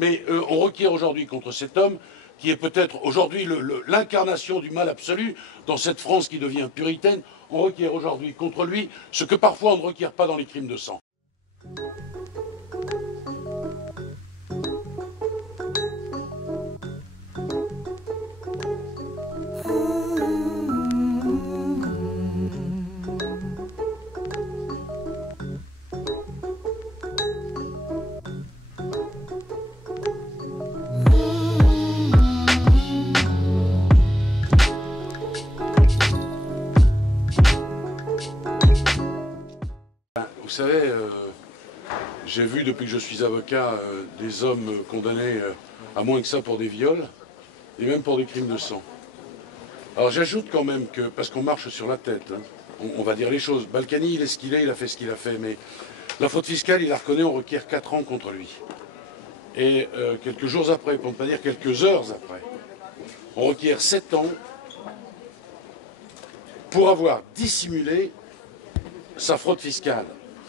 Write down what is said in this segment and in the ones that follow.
Mais on requiert aujourd'hui contre cet homme, qui est peut-être aujourd'hui l'incarnation du mal absolu, dans cette France qui devient puritaine, on requiert aujourd'hui contre lui ce que parfois on ne requiert pas dans les crimes de sang. Vous savez, j'ai vu depuis que je suis avocat des hommes condamnés à moins que ça pour des viols et même pour des crimes de sang. Alors j'ajoute quand même que, parce qu'on marche sur la tête, hein, on va dire les choses. Balkany, il est ce qu'il est, il a fait ce qu'il a fait, mais la faute fiscale, il la reconnaît, on requiert 4 ans contre lui. Et quelques jours après, pour ne pas dire quelques heures après, on requiert 7 ans pour avoir dissimulé sa fraude fiscale.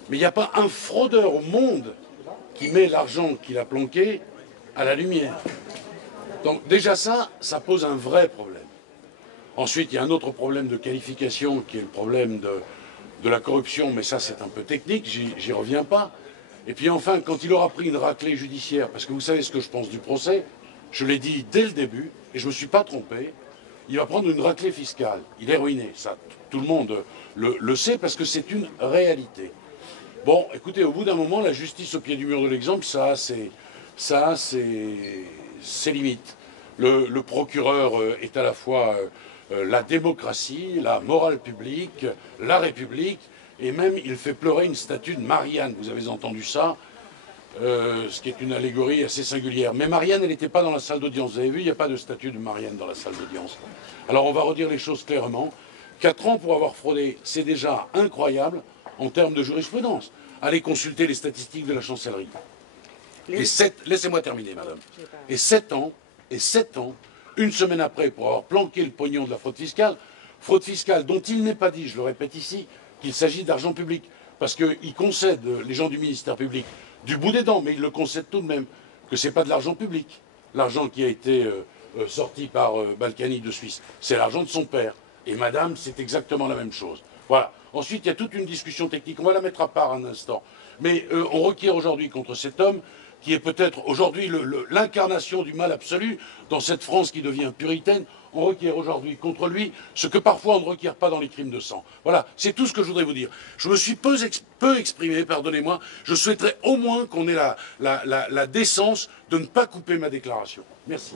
Mais il n'y a pas un fraudeur au monde qui met l'argent qu'il a planqué à la lumière. Donc déjà ça pose un vrai problème. Ensuite, il y a un autre problème de qualification qui est le problème de la corruption, mais ça c'est un peu technique, j'y reviens pas. Et puis enfin, quand il aura pris une raclée judiciaire, parce que vous savez ce que je pense du procès, je l'ai dit dès le début, et je ne me suis pas trompé, il va prendre une raclée fiscale. Il est ruiné, ça tout le monde le sait parce que c'est une réalité. Bon, écoutez, au bout d'un moment, la justice au pied du mur de l'exemple, ça a ses limites. Le procureur est à la fois la démocratie, la morale publique, la République, et même il fait pleurer une statue de Marianne. Vous avez entendu ça, ce qui est une allégorie assez singulière. Mais Marianne, elle n'était pas dans la salle d'audience. Vous avez vu, il n'y a pas de statue de Marianne dans la salle d'audience. Alors on va redire les choses clairement. 4 ans pour avoir fraudé, c'est déjà incroyable en termes de jurisprudence. Allez consulter les statistiques de la chancellerie. Et laissez-moi terminer, madame. Et 7 ans, une semaine après, pour avoir planqué le pognon de la fraude fiscale dont il n'est pas dit, je le répète ici, qu'il s'agit d'argent public. Parce qu'ils concèdent, les gens du ministère public, du bout des dents, mais ils le concèdent tout de même, que ce n'est pas de l'argent public. L'argent qui a été sorti par Balkany de Suisse, c'est l'argent de son père. Et madame, c'est exactement la même chose. Voilà. Ensuite, il y a toute une discussion technique. On va la mettre à part un instant. Mais on requiert aujourd'hui contre cet homme, qui est peut-être aujourd'hui l'incarnation du mal absolu, dans cette France qui devient puritaine, on requiert aujourd'hui contre lui ce que parfois on ne requiert pas dans les crimes de sang. Voilà, c'est tout ce que je voudrais vous dire. Je me suis peu exprimé, pardonnez-moi. Je souhaiterais au moins qu'on ait la décence de ne pas couper ma déclaration. Merci.